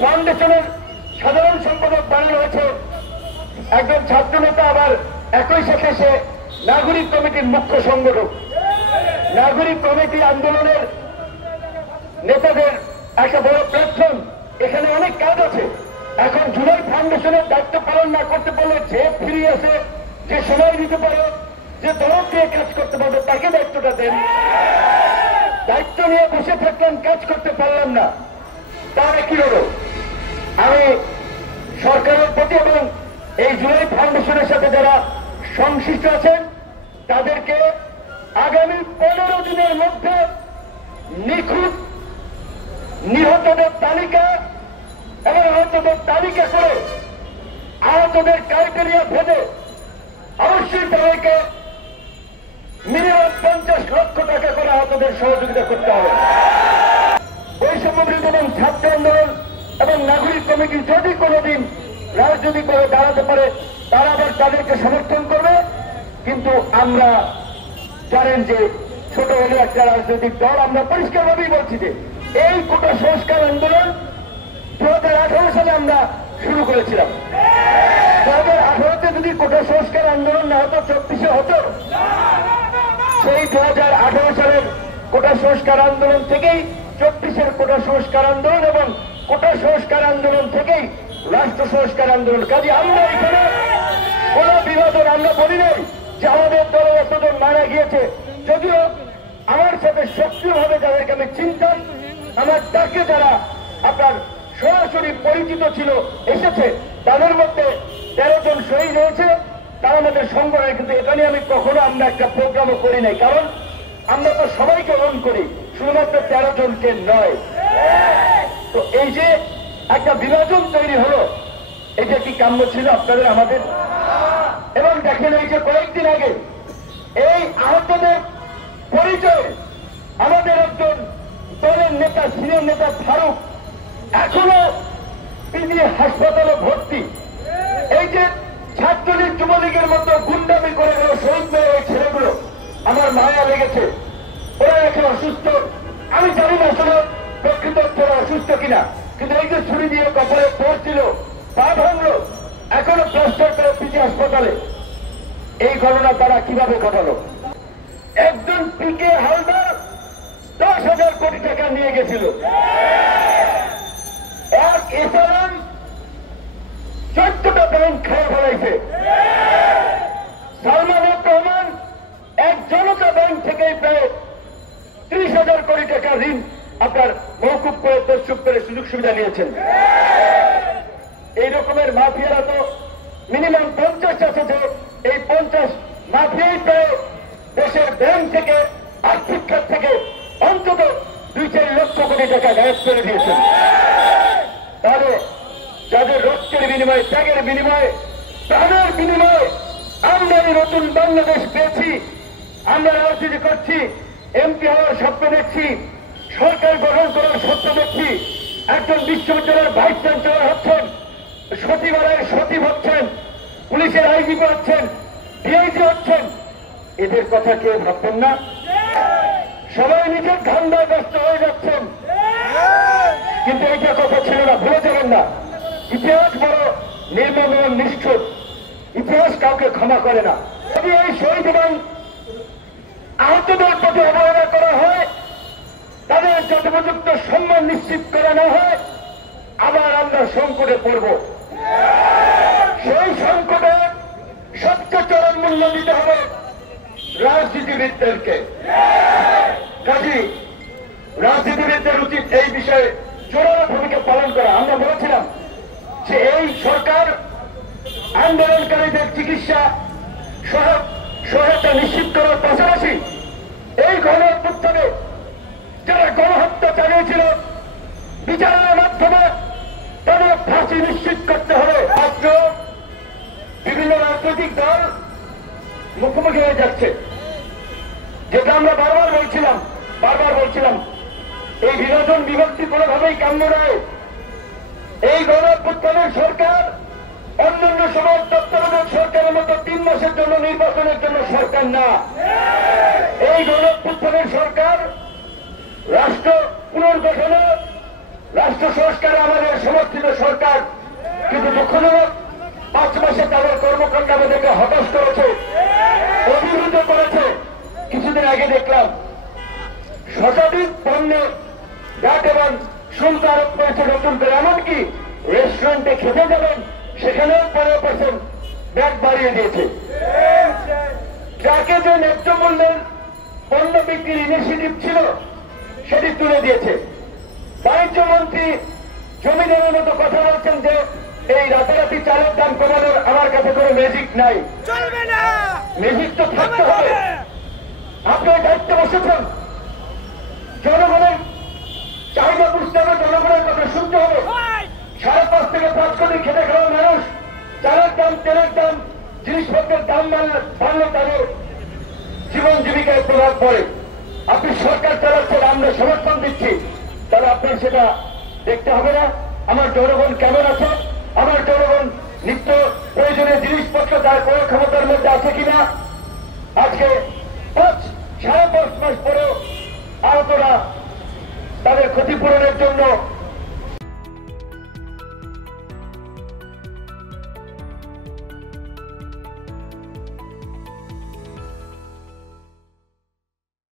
ফাউন্ডেশনের সাধারণ সম্পাদক বানানো হয়েছে একজন ছাত্র নেতা, আবার একই সাথে সে নাগরিক কমিটির মুখ্য সংগঠক। নাগরিক কমিটি আন্দোলনের নেতাদের একটা বড় প্ল্যাটফর্ম। এখানে অনেক কাজ আছে। এখন জুলাই ফাউন্ডেশনের দায়িত্ব পালন না করতে পারলে যে ফিরে আসে, যে সময় দিতে পারে, যে দরদ দিয়ে কাজ করতে পারবে তাকে দায়িত্বটা দেন। দায়িত্ব নিয়ে বসে থাকলেন, কাজ করতে পারলাম না, তাহলে কি হলো? আমি সরকারের প্রতি এবং এই জুলাই ফাউন্ডেশনের সাথে যারা সংশ্লিষ্ট আছেন তাদেরকে আগামী 15 দিনের মধ্যে নিখুঁত নিহতদের তালিকা এবং আহতদের তালিকা করে আহতদের ক্রাইটেরিয়া ভেদে অবশ্যই তাদেরকে মিনিমাম 50 লক্ষ টাকা করে আহতদের সহযোগিতা করতে হবে। বৈষম্যবিরোধী এবং ছাত্র আন্দোলন এবং নাগরিক কমিটি যদি কোনোদিন রাজনৈতিকভাবে দাঁড়াতে পারে তারা আবার তাদেরকে সমর্থন করবে। কিন্তু আমরা জানেন যে ছোট হলে একটা রাজনৈতিক দল, আমরা পরিষ্কারভাবেই বলছি যে এই কোটা সংস্কার আন্দোলন 2018 সালে আমরা শুরু করেছিলাম। 2018-তে যদি কোটা সংস্কার আন্দোলন না হতো, 24-এ হতো। সেই 2018 সালের কোটা সংস্কার আন্দোলন থেকেই 24-এর কোটা সংস্কার আন্দোলন এবং কোটা সংস্কার আন্দোলন থেকেই রাষ্ট্র সংস্কার আন্দোলন। কাজে আমরা এখানে কোন বিভাজন আমরা বলি নাই যে আমাদের দলে এতজন মারা গিয়েছে। যদিও আমার সাথে সক্রিয়ভাবে যাদেরকে আমি চিনতাম, আমার ডাকে যারা আপনার সরাসরি পরিচিত ছিল এসেছে, তাদের মধ্যে 13 জন শহীদ হয়েছে, তারা আমাদের সংগঠনে। কিন্তু এটা নিয়ে আমি কখনো আমরা একটা প্রোগ্রামও করি নাই, কারণ আমরা তো সবাইকে রন করি, শুধুমাত্র 13 জনকে নয়। তো এই যে একটা বিভাজন তৈরি হলো, এটা কি কাম্য ছিল আপনাদের আমাদের? এবং দেখেন এই যে কয়েকদিন আগে এই আহতদের পরিচয় আমাদের একজন দলের নেতা, সিনিয়র নেতা ফারুক এখনো তিনি হাসপাতালে ভর্তি। এই যে ছাত্রলীগ যুবলীগের মতো গুন্ডামি করে গেল শহীদ মেয়ে ওই ছেলেগুলো, আমার মায়া লেগেছে। ওরা এখন অসুস্থ, আমি জানি না আসলে প্রকৃত ওরা অসুস্থ কিনা, কিন্তু এই যে ছুরি দিয়ে কপালে পড়ছিল, পা ভাঙলো, এখনো প্লাস্টার করে পিজি হাসপাতালে। এই ঘটনা তারা কিভাবে ঘটালো? একজন পিকে হালদার 10,000 কোটি টাকা নিয়ে গেছিল। এক এসআরএম 14টা ব্যাংক খেয়ে ফেলাইছে। সালমান রহমান এক জনতা ব্যাংক থেকে প্রায় 30,000 কোটি টাকা ঋণ আপনার মওকুফ করে তসরুফ করে সুযোগ সুবিধা নিয়েছেন। এই রকমের মাফিয়ারা তো মিনিমাম 50 আছে, যে এই 50 মাফিয়াই প্রায় দেশের ব্যাংক থেকে, আর্থিক খাত থেকে অন্তত 2-4 লক্ষ কোটি টাকা গায়েব করে দিয়েছেন। তাহলে যাদের রক্তের বিনিময়ে, ত্যাগের বিনিময়ে, প্রাণের বিনিময়ে আমরা এই নতুন বাংলাদেশ পেয়েছি, আমরা রাজনীতি করছি, এমপি হওয়ার স্বপ্ন দেখছি, সরকার গঠন করার স্বপ্ন দেখছি, একজন বিশ্ববিদ্যালয়ের ভাইস চ্যান্সেলর হচ্ছেন, সচিবালয়ের সচিব হচ্ছেন, পুলিশের আইজিপি হচ্ছেন, ডিআইজি হচ্ছেন, এদের কথা কেউ ভাবতেন না। সবাই নিজের ধান্দায় ব্যস্ত হয়ে যাচ্ছেন, কিন্তু এইটা কথা ছিল না, ভুলে যাবেন না। ইতিহাস বড় নির্মম এবং নিষ্ঠুর, ইতিহাস কাউকে ক্ষমা করে না। যদি এই শহীদ এবং আহতদের প্রতি অবহেলা করা হয়, তাদের যথোপযুক্ত সম্মান নিশ্চিত করা না হয়, আবার আমরা সংকটে পড়ব। সেই সংকটে সবচেয়ে চরম মূল্য দিতে হবে রাজনীতিবিদদেরকে। কাজী রাজনীতিবিদদের উচিত এই বিষয়ে জোরালো ভূমিকা পালন করা। আমরা বলেছিলাম যে এই সরকার আন্দোলনকারীদের চিকিৎসা সহায়তা নিশ্চিত করার পাশাপাশি এই গণঅভ্যুত্থানে যারা গণহত্যা চালিয়েছিল বিচারের মাধ্যমে তাদের ফাঁসি নিশ্চিত করতে হবে। মাত্র বিভিন্ন রাজনৈতিক দল মুখোমুখি হয়ে যাচ্ছে, যেটা আমরা বারবার বলছিলাম এই বিভাজন বিভক্তি কোনোভাবেই কাম্য নয়। এই গণঅভ্যুত্থানের সরকার অন্যান্য সমাজ তত্ত্বাবধায়ক সরকারের মতো 3 মাসের জন্য নির্বাচনের জন্য সরকার না। এই গণঅভ্যুত্থানের সরকার রাষ্ট্র পুনর্গঠনে রাষ্ট্র সংস্কারে আমাদের সমর্থিত সরকার, কিন্তু দুঃখজনক 5 মাসে তাদের কর্মকাণ্ড আমাদেরকে হতাশ করেছে, অভিভূত করেছে। কিছুদিন আগে দেখলাম শতাধিক পণ্যে ভ্যাট এবং শুল্ক আরোপ করেছে নতুন করে। এমনকি রেস্টুরেন্টে খেতে যাবেন সেখানেও 15% ভ্যাট বাড়িয়ে দিয়েছে। ট্রাকে যে ন্যায্য মূল্যের পণ্য বিক্রির ইনিশিয়েটিভ ছিল সেটি তুলে দিয়েছে। বাণিজ্য মন্ত্রী জমিদারের মতো কথা বলছেন যে এই রাতারাতি চালের দাম কমানোর আমার কাছে কোনো ম্যাজিক নাই। চলবে না, ম্যাজিক তো থাকতে হবে। আপনার দায়িত্বে বসেছেন, জনগণের চাহিদা বুঝতে হবে, জনগণের কথা শুনতে হবে। 5.5 থেকে 5 কোটি খেতে খাওয়া মানুষ, চালের দাম, তেলের দাম, জিনিসপত্রের দাম বাড়লে তাদের জীবন জীবিকায় প্রভাব পড়ে। আপনি সরকার চালাচ্ছেন, আমরা সমর্থন দিচ্ছি, তাহলে আপনার সেটা দেখতে হবে না আমার জনগণ কেমন আছে, আমার জনগণ নিত্য প্রয়োজনীয় জিনিসপত্র তার ক্রয় ক্ষমতার মধ্যে আছে কিনা। আজকে 5.5 মাস পরেও আহতরা তাদের ক্ষতিপূরণের জন্য